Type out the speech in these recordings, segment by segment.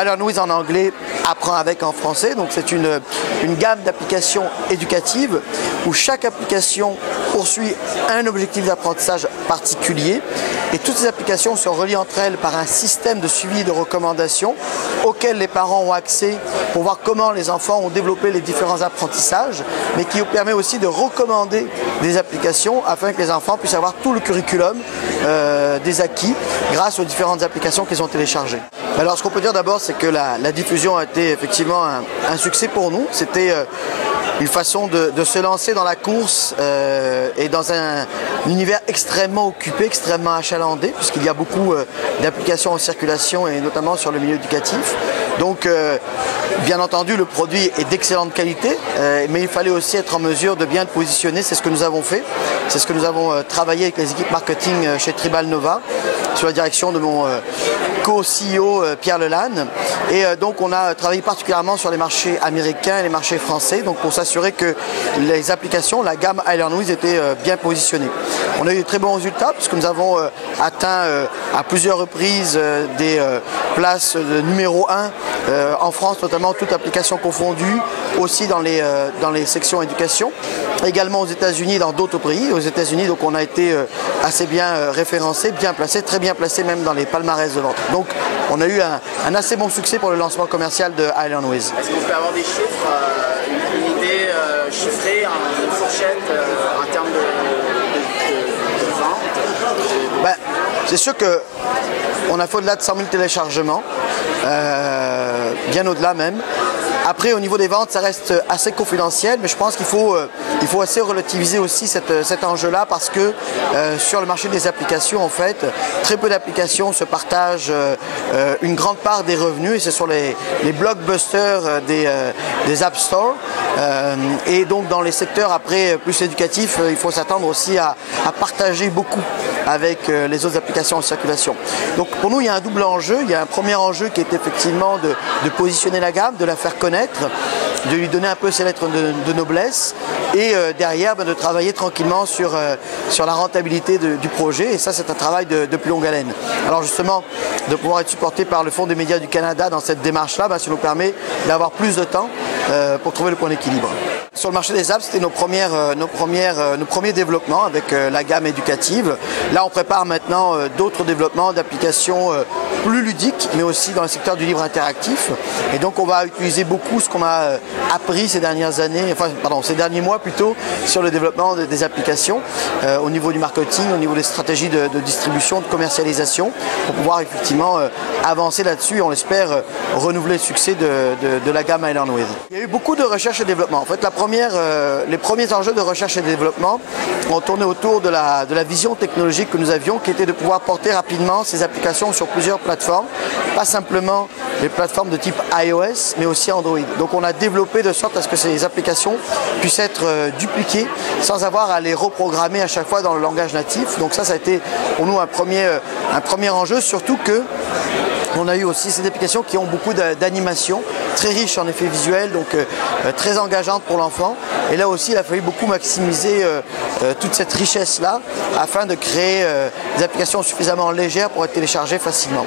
iLearnWith en anglais, Apprends avec en français. Donc c'est une gamme d'applications éducatives où chaque application poursuit un objectif d'apprentissage particulier. Et toutes ces applications sont reliées entre elles par un système de suivi et de recommandations auquel les parents ont accès pour voir comment les enfants ont développé les différents apprentissages, mais qui permet aussi de recommander des applications afin que les enfants puissent avoir tout le curriculum des acquis grâce aux différentes applications qu'ils ont téléchargées. Alors ce qu'on peut dire d'abord, c'est que la diffusion a été effectivement un succès pour nous. C'était une façon de se lancer dans la course et dans un univers extrêmement occupé, extrêmement achalandé, puisqu'il y a beaucoup d'applications en circulation et notamment sur le milieu éducatif. Donc, bien entendu, le produit est d'excellente qualité, mais il fallait aussi être en mesure de bien le positionner. C'est ce que nous avons fait. C'est ce que nous avons travaillé avec les équipes marketing chez Tribal Nova, sous la direction de mon co-CEO Pierre Lelanne. Et donc, on a travaillé particulièrement sur les marchés américains et les marchés français, donc pour s'assurer que les applications, la gamme iLearnWith était bien positionnée. On a eu de très bons résultats puisque nous avons atteint à plusieurs reprises des places de numéro 1 en France, notamment toute application confondue, aussi dans les sections éducation, également aux États-Unis et dans d'autres pays. Aux États-Unis, donc on a été assez bien référencé, bien placé, très bien placé même dans les palmarès de vente. Donc on a eu un assez bon succès pour le lancement commercial de iLearnWith. Est-ce qu'on peut avoir des chiffres, une idée chiffrée, une fourchette en termes de vente? Ben, c'est sûr qu'on a fait au-delà de 100 000 téléchargements, bien au-delà même. Après, au niveau des ventes, ça reste assez confidentiel, mais je pense qu'il faut assez relativiser aussi cet enjeu-là parce que sur le marché des applications, en fait, très peu d'applications se partagent une grande part des revenus et ce sont les blockbusters des App Store. Et donc, dans les secteurs après plus éducatifs, il faut s'attendre aussi à partager beaucoup avec les autres applications en circulation. Donc, pour nous, il y a un double enjeu. Il y a un premier enjeu qui est effectivement de positionner la gamme, de la faire connaître, de lui donner un peu ses lettres de noblesse et derrière de travailler tranquillement sur la rentabilité du projet et ça c'est un travail de plus longue haleine. Alors justement de pouvoir être supporté par le Fonds des médias du Canada dans cette démarche-là, ça nous permet d'avoir plus de temps pour trouver le point d'équilibre. Sur le marché des apps, c'était nos premiers développements avec la gamme éducative. Là, on prépare maintenant d'autres développements d'applications plus ludiques, mais aussi dans le secteur du livre interactif. Et donc, on va utiliser beaucoup ce qu'on a appris ces dernières années, ces derniers mois plutôt, sur le développement des applications au niveau du marketing, au niveau des stratégies de distribution, de commercialisation, pour pouvoir effectivement avancer là-dessus et on l'espère renouveler le succès de la gamme iLearnWith. Il y a eu beaucoup de recherche et développement. En fait, les premiers enjeux de recherche et développement ont tourné autour de la vision technologique que nous avions, qui était de pouvoir porter rapidement ces applications sur plusieurs plateformes, pas simplement les plateformes de type iOS, mais aussi Android. Donc on a développé de sorte à ce que ces applications puissent être dupliquées sans avoir à les reprogrammer à chaque fois dans le langage natif. Donc ça a été pour nous un premier enjeu, surtout que on a eu aussi ces applications qui ont beaucoup d'animation, très riches en effets visuels, donc très engageantes pour l'enfant. Et là aussi, il a fallu beaucoup maximiser toute cette richesse-là afin de créer des applications suffisamment légères pour être téléchargées facilement.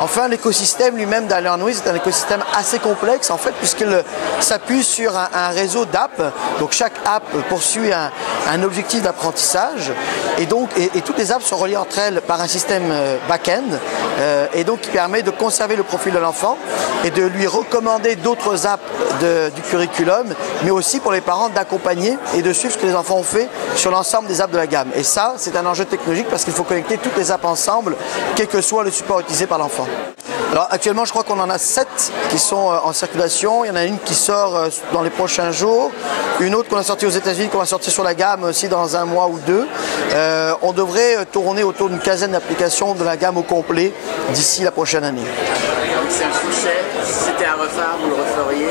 Enfin, l'écosystème lui-même d'iLearnWith est un écosystème assez complexe en fait, puisqu'il s'appuie sur un réseau d'apps. Donc chaque app poursuit un objectif d'apprentissage et toutes les apps sont reliées entre elles par un système back-end et donc qui permet de conserver le profil de l'enfant et de lui recommander d'autres apps du curriculum, mais aussi pour les parents d'accompagner et de suivre ce que les enfants ont fait sur l'ensemble des apps de la gamme. Et ça, c'est un enjeu technologique parce qu'il faut connecter toutes les apps ensemble, quel que soit le support utilisé par l'enfant. Alors actuellement, je crois qu'on en a 7 qui sont en circulation. Il y en a une qui sort dans les prochains jours, une autre qu'on a sortie aux États-Unis, qu'on va sortir sur la gamme aussi dans un mois ou deux. On devrait tourner autour d'une quinzaine d'applications de la gamme au complet d'ici la prochaine année. Donc c'est un succès. Si c'était à refaire, vous le referiez?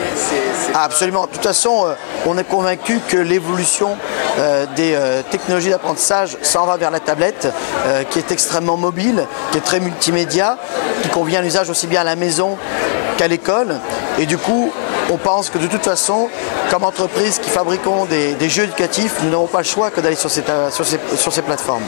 Absolument. De toute façon, on est convaincu que l'évolution des technologies d'apprentissage s'en va vers la tablette, qui est extrêmement mobile, qui est très multimédia, qui convient à l'usage aussi bien à la maison qu'à l'école. Et du coup, on pense que de toute façon, comme entreprise qui fabriquons des jeux éducatifs, nous n'avons pas le choix que d'aller sur ces plateformes.